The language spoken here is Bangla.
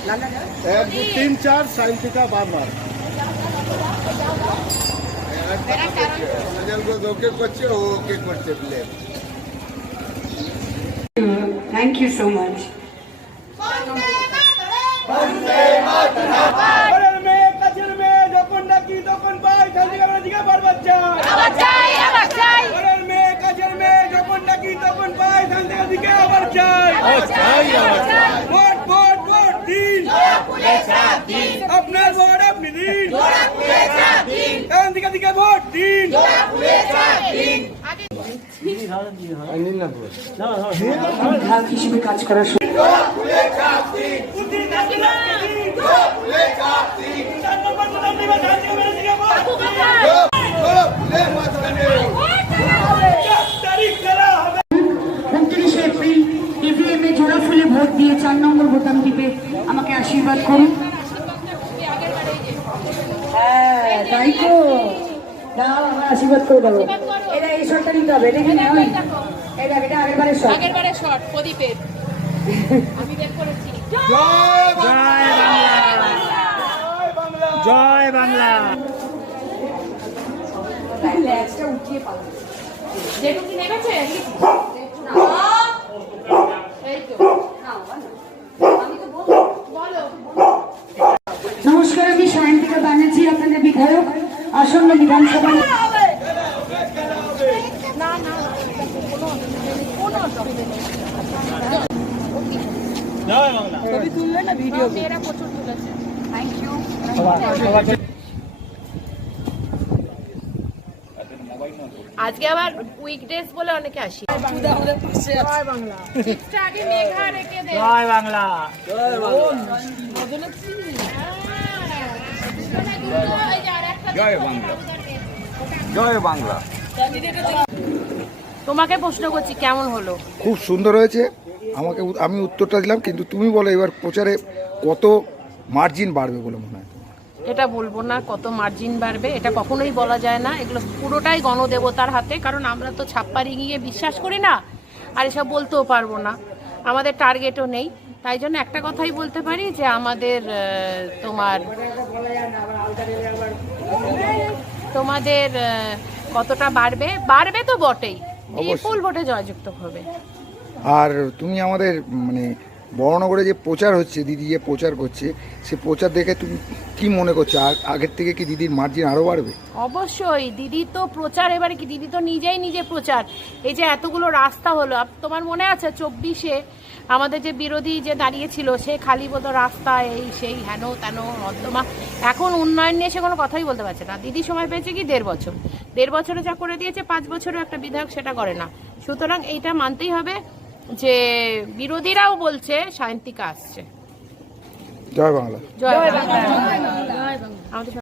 1 2 3 4 साइंटिका बार-बार Thank you so much. আপনার ভোট আপনি দিন, দিকে ভোট দিন। বিধায়ক হিসেবে কাজ করার জোড়া ফুলে ভোট দিয়ে 4 নম্বর বোতাম টিপে আমাকে আশীর্বাদ করুন। হ্যাঁ তাই তো, দাও আমার আশীর্বাদ করে দেবো। এটা এই শটটা নিতে হবে, এটা কিনে ওই এটা আগেরবারের শট প্রদীপের আমি বের করেছি। জয় বাংলা। ল্যাজটা উঠিয়ে পাবো যেটুকু নেমেছে নমস্কার, আমি সায়ন্তিকা ব্যানার্জি, আপনাদের বিধায়ক আসন্ন বিধানসভা। আজকে আবার উইকডেজ বলে অনেকে আসি। জয় বাংলা। আগে মেঘা রেখে দে। জয় বাংলা। জয় বাংলা। তোমাকে প্রশ্ন করছি, কেমন হলো? খুব সুন্দর হয়েছে। আমি উত্তরটা দিলাম, কিন্তু তুমি বলো এবার প্রচারে কত মার্জিন বাড়বে বলে মনে হয়? এটা বলবো না কত মার্জিন বাড়বে, এটা কখনোই বলা যায় না। এগুলো পুরোটাই গণদেবতার হাতে, কারণ আমরা তো ছাপ্পারি গিয়ে বিশ্বাস করি না, আর এসব বলতেও পারবো না, আমাদের টার্গেটও নেই। তাই জন্য একটা কথাই বলতে পারি যে আমাদের তোমাদের কতটা বাড়বে তো বটেই, বিপুল ভোটে জয়যুক্ত হবে। আর তুমি আমাদের মানে বড়নগরে যে প্রচার হচ্ছে, দিদি যে প্রচার করছে, সে প্রচার দেখে তুমি কি মনে করছো? আগের থেকে কি দিদির মার্জিন আরো বাড়বে? অবশ্যই, দিদি তো প্রচার, এবারে কি দিদি তো নিজে প্রচার। এই যে এতগুলো রাস্তা হলো, তোমার মনে আছে 24-এ আমাদের যে বিরোধী যে দাঁড়িয়েছিল, সে খালি বলতো রাস্তা এই সেই হেন তেন নর্দমা। এখন উন্নয়ন নিয়ে সে কোনো কথাই বলতে পারছে না। দিদি সময় পেয়েছে কি 1.5 বছর, 1.5 বছরে যা করে দিয়েছে 5 বছরও একটা বিধায়ক সেটা করে না। সুতরাং এইটা মানতেই হবে যে বিরোধীরাও বলছে সায়ন্তিকা আসছে। জয় বাংলা। জয় বাংলা।